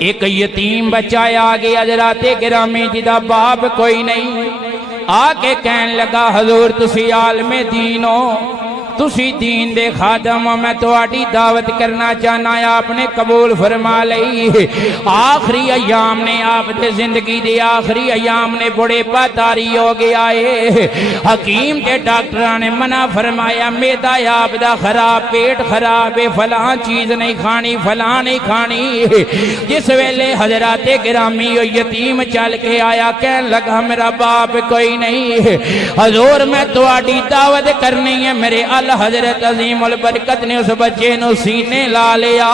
ایک یتیم بچہ آ گیا حضرات گرامی جدا باپ کوئی نہیں، آ کے کہن لگا حضور تسی عالم دین ہو، تسی دین دے خادم ہو، میں تواڈی دعوت کرنا چاہنا ہے، آپ نے قبول فرما لئی۔ آخری ایام نے آپ دے زندگی دے آخری ایام نے بڑے پاتاری ہو گیا ہے، حکیم تے ڈاکٹران نے منع فرمایا میدا آپ دا خراب، پیٹ خراب ہے، فلاں چیز نہیں کھانی، فلاں نہیں کھانی۔ جس ویلے حضرات گرامی یتیم چل کے آیا کہن لگا میرا باپ کوئی نہیں، حضور میں تواڈی دعوت کرنی ہے۔ میرے حضرت عظیم البرکت نے اس بچے نو سینے لا لیا،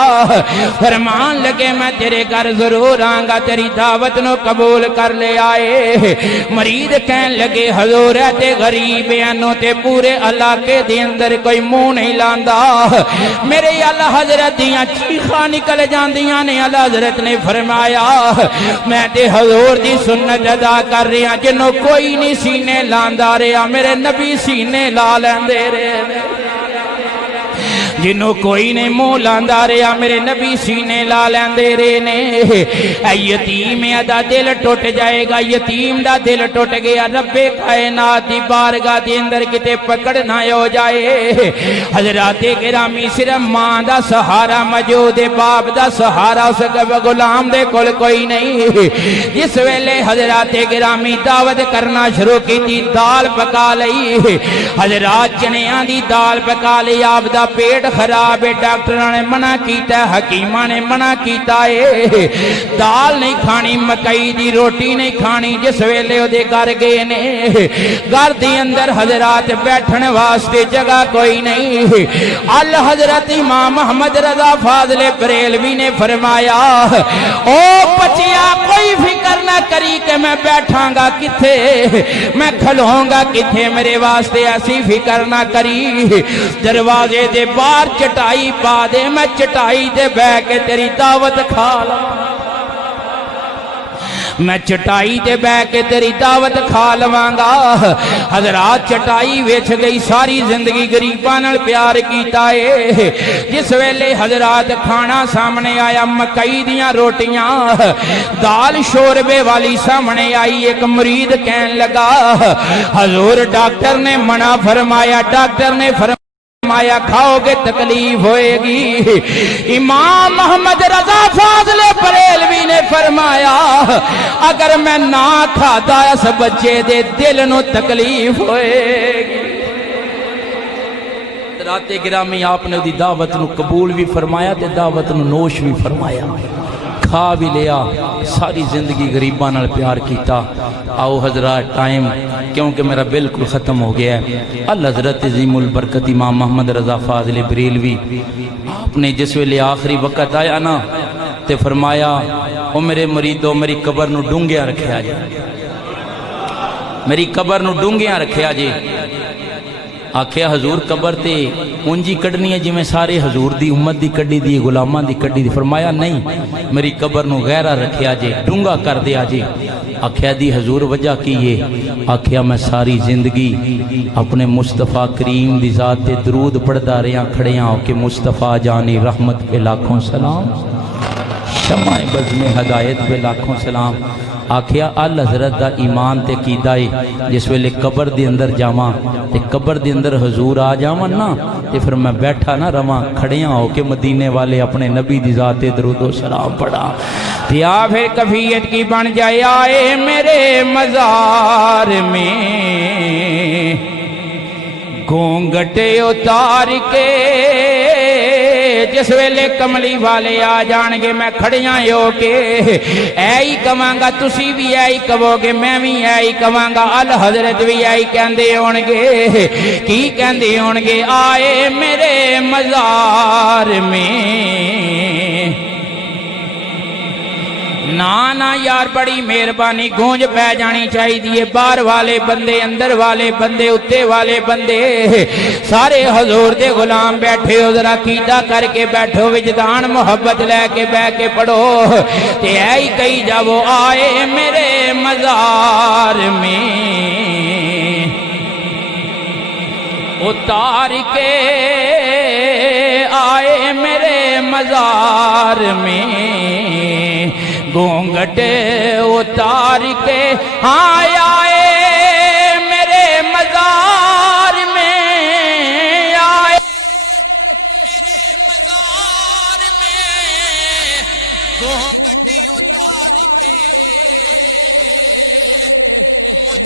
فرمان لگے میں تیرے گھر ضرور آنگا، تیری دعوت نو قبول کر لے آئے۔ مرید کہن لگے حضور تے غریب انو تے پورے علاقے دے اندر کوئی منہ نہیں لاندا، میرے حضرت دیاں چیخاں نکل جاندیاں نے۔ حضرت نے فرمایا میں تے حضور دی سنت ادا کر رہا، جنوں کوئی نہیں سینے لاندا رہا میرے نبی سینے لا لیندے رہے، جنوں کوئی نہیں منہ لاندا رہا میرے نبی سینے لا لیندے رہے نے۔ اے یتیم دا دل ٹوٹ جائے گا، یتیم دا دل ٹوٹ گیا، رب کائنات دی بارگاہ دے اندر کتے پکڑ نہ ہو جائے۔ حضرات گرامی صرف ماں دا سہارا موجود ہے، باپ دا سہارا اس غلام دے کول کوئی نہیں۔ اس ویلے حضرات گرامی دعوت کرنا شروع کی تھی، دال پکا لئی، حضرات چنیاں دی دال پکا لئی، آپ دا پیٹ خراب ہے، ڈاکٹروں نے منع کیتا ہے، حکیمہ نے منع کیتا ہے، دال نہیں کھانی، مکئی دی روٹی نہیں کھانی۔ جس ویلے او دے گھر گئے نے، گھر دی اندر حضرات بیٹھن واسطے جگہ کوئی نہیں۔ حضرت امام محمد رضا فاضل بریلوی نے فرمایا او بچیا کوئی فکر نہ کری کہ میں بیٹھاں گا کتھے، میں کھلوں گا کتھے، میرے واسطے ایسی فکر نہ کری، دروازے دے باہر چٹائی پا دے، میں چٹائی دے بہ کے تیری دعوت کھا میں چٹائی تے بہ کے تیری دعوت کھا لواں گا۔ حضرات چٹائی وچ گئی، ساری زندگی غریباں نال پیار کیتا ہے۔ جس ویلے حضرات کھانا سامنے آیا، مکئی دیاں روٹیاں، دال شوربے والی سامنے آئی، ایک مرید کہن لگا حضور ڈاکٹر نے منع فرمایا، ڈاکٹر نے فرمایا کھاؤ گے تکلیف ہوئے گی۔ امام محمد رضا فاضل بریلوی نے فرمایا اگر میں نہ کھاتا اس بچے دے دل نو تکلیف ہوئے گی۔ رات گرامی آپ نے دی دعوت نو قبول بھی فرمایا تے دعوت نو نوش بھی فرمایا، کھا بھی لیا، ساری زندگی غریباں نال پیار کیتا۔ آؤ حضرات ٹائم کیونکہ میرا بالکل ختم ہو گیا ہے۔ حضرت عظیم البرکت امام محمد رضا فاضل بریلوی آپ نے جس ویلے آخری وقت آیا نا تے فرمایا او میرے مریدو میری قبر نو ڈونگیاں رکھیا جی، میری قبر نو ڈونگیاں رکھیا جی۔ آکھیا حضور قبر تے اونجی کڈنی ہے جی میں سارے حضور دی امت دی کڈی دی غلاماں دی کڈی دی، فرمایا نہیں میری قبر نو غیرہ رکھیا جی، ڈونگا کر دیا جی۔ آکھیا دی حضور وجہ کی ہے؟ آکھیا میں ساری زندگی اپنے مصطفیٰ کریم دی ذات تے درود پڑھدا رہیا کھڑیاں ہو کہ مصطفیٰ جانی رحمت پہ لاکھوں سلام، شمع بزم ہدایت پہ لاکھوں سلام۔ آکھیا حضرت دا ایمان تے کیدا ہے جس ویلے قبر دی اندر جاواں تے قبر دی اندر حضور آ جاواں نا تے پھر میں بیٹھا نہ رواں، کھڑیاں ہو کے مدینے والے اپنے نبی دی ذات تے درود و سلام پڑھا، یا پھر کفیت کی بن جائے آئے میرے مزار میں گھونگھٹے اتار کے۔ جس ویلے کملی والے آ جان گے میں کھڑیاں ہو کے اے ہی کہاں گا، تسی بھی اے ہی کہو گے، میں بھی اے ہی کہاں گا، حضرت بھی اے ہی کہندے ہون گے۔ کی کہندے ہون گے؟ آئے میرے مزار میں نانا یار بڑی مہربانی گونج پہ جانی چاہی دیئے، باہر والے بندے، اندر والے بندے، اتے والے بندے، سارے حضور دے غلام بیٹھے ہو، ذرا قیدہ کر کے بیٹھو، وجدان محبت لے کے بہ کے پڑھو تے ہے ہی کہی جاؤ آئے میرے مزار میں اتار کے، آئے میرے مزار میں گھونگھٹ اتار کے آئے میرے مزار میں آئے میرے مزار میں گھونگھٹ اتار کے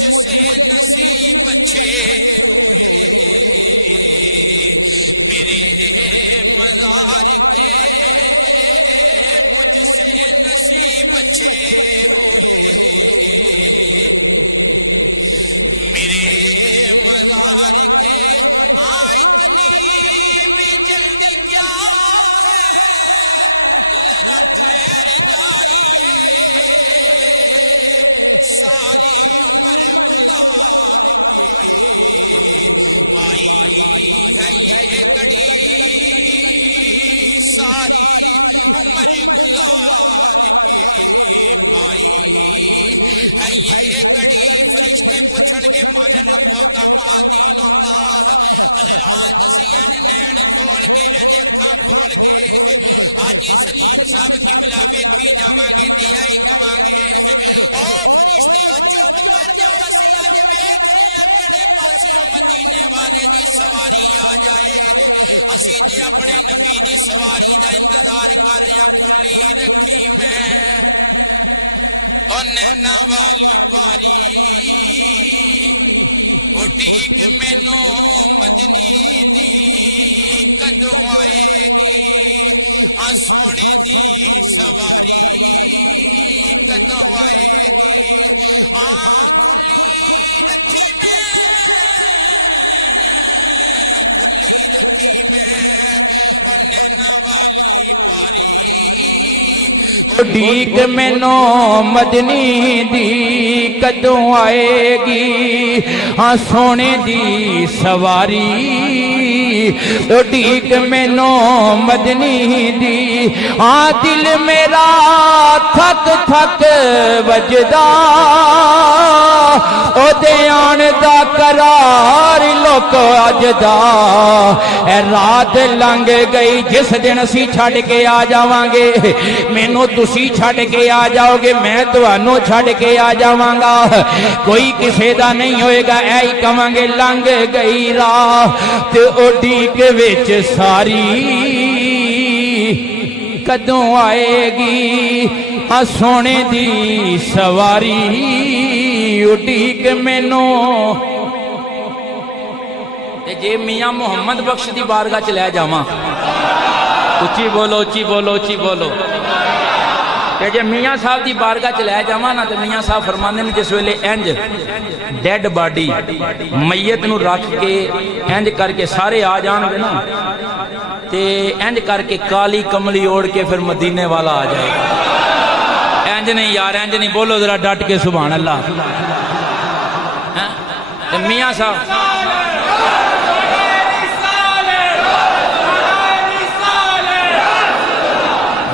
مجھ سے نصیب بچے ہوئے میرے مزار فرشتے پوچھن کے من رکھو کہاں دینا حضرات نین کھول کے اکھاں کھول کے حاجی سلیم صاحب قبلہ ویکھی جاواں گے تیاری کراں گے او فرشتے چپ کر جاؤ سواری آ جائے اسی اپنے اپنی سواری کا انتظار کر رہے نینا والی اٹھیک مینو مدنی کدوں آئے ہاں سونے دی سواری کدوں آئے ہاں ڈیک مینو مدنی دی کدوں آئے گی ہاں سونے دی سواری ڈیک مینو مدنی دی ہاں دل میرا تھک تھک وجدا او دیان دا قرار لوک اجدا اے رات لنگ گئی جس دن اسی چھڈ کے آ جاواں گے مینوں تسی چھڈ کے آ جاؤ گے میں تانوں چھڈ کے آ جاواں گا کوئی کسے دا نہیں ہوئے گا اے ہی کہاں گے لنگ گئی راہ تے او ڈیک وچ ساری کدوں آئے گی ہاں سونے دی سواری ڈیک مینوں جے میاں محمد بخش دی بارگاہ چ لے جاواں اچھی بولو اچھی بولو اچھی بولو کہ جے میاں صاحب دی بارگاہ چ لے جاواں نا تے میاں صاحب فرماندے نے جس ویلے انج ڈیڈ باڈی میت نو رکھ کے انج کر کے سارے آ جان گے تے انج کر کے کالی کملی اوڑھ کے پھر مدینے والا آ جائے گا انج نہیں یار انج نہیں بولو ذرا ڈٹ کے سبحان اللہ سبحان اللہ میاں صاحب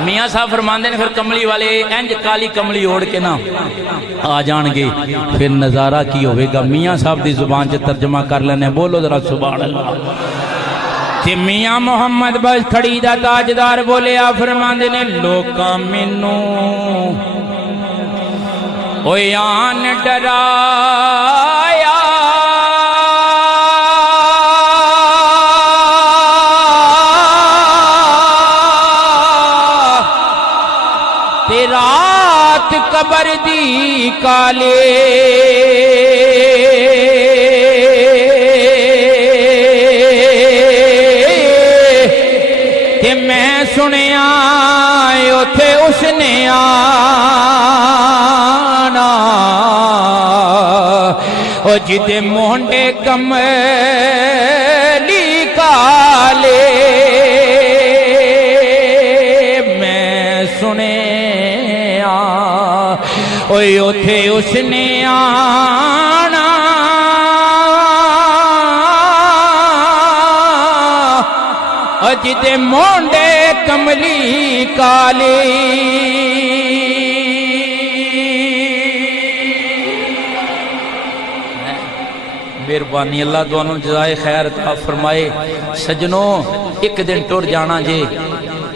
میاں صاحب فرماندے نے پھر کملی والے انج کالی کملی اوڑھ کے نا آ جان گے پھر نظارہ کی ہوئے گا میاں صاحب دی زبان سے ترجمہ کر لینے بولو ذرا سبحان اللہ تے میاں محمد بخش کھڑی دا تاجدار بولے آ فرماندے نے لوکاں مینوں او آن ڈرایا رات قبر دی کالے تے میں سنیا اوتھے اس نے آنا او جدے مونڈے کملی کالے میں سنے اوے اوتھے اس نے آنا جدے مونڈے کملی کالی مہربانی اللہ تانوں جزائے خیر عطا فرمائے سجنوں ایک دن ٹر جانا جے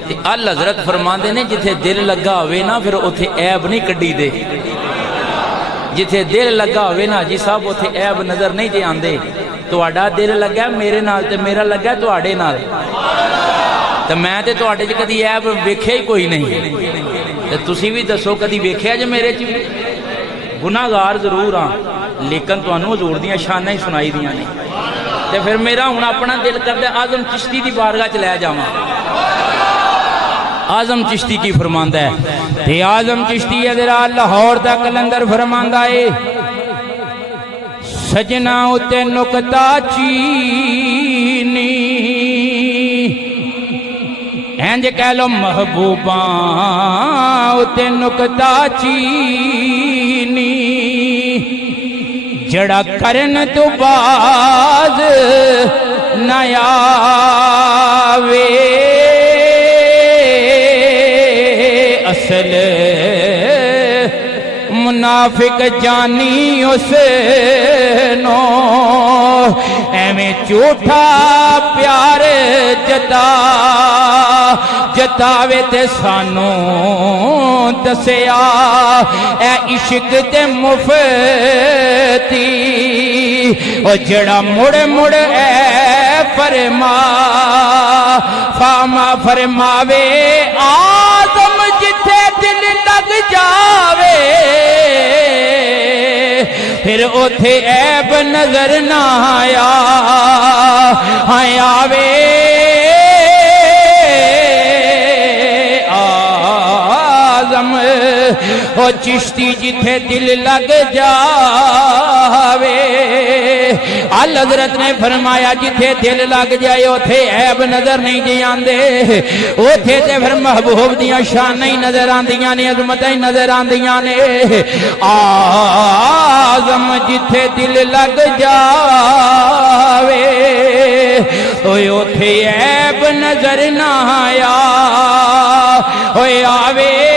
تے ال حضرت فرماندے نے جتھے دل لگا ہوئے نا پھر اوتھے عیب نہیں کڈی دے جتھے دل لگا ہوئے نا جی صاحب اوتھے عیب نظر نہیں دے آندے تہاڈا دل لگا میرے نال تے میرا لگا تہاڈے نال تے میں تے تہاڈے وچ کدی عیب ویکھیا ہی کوئی نہیں تے تسی بھی دسو کدی ویکھیا جے میرے چ گناہگار ضرور ہاں لیکن تانوں حضور دیاں شاناں ہی سنائی دیاں نے تے پھر میرا ہن اپنا دل کردا اعظم چشتی دی بارگاہ چ لے جاواں اعظم چشتی کی فرماندا ہے کہ اعظم چشتی حضرات لاہور دا کلندر فرماندا ہے سجنا اتے نکتا چینی اینج کہہ لو محبوباں اتے نکتا چینی جڑا کرن تو باز نیا وے اصل منافق جانی اس نو ایویں جھوٹا پیار جتاوے تے سانو دسیا اے عشق تے مفتی او جڑا مڑ مڑ اے فرماوے آدم جتھے دل لگ جاوے پھر اوتھے عیب نظر نہ آوے آزم او چشتی جتھے دل لگ جاوے ال حضرت نے فرمایا جتھے دل لگ جائے اوتھے عیب نظر نہیں جی آندے اوتھے تے پھر محبوب دیاں شاناں ہی نظر آندیاں نے عظمتاں ہی نظر آندیاں نے آزم جتھے دل لگ جاوے اوتھے عیب نظر نہ آوے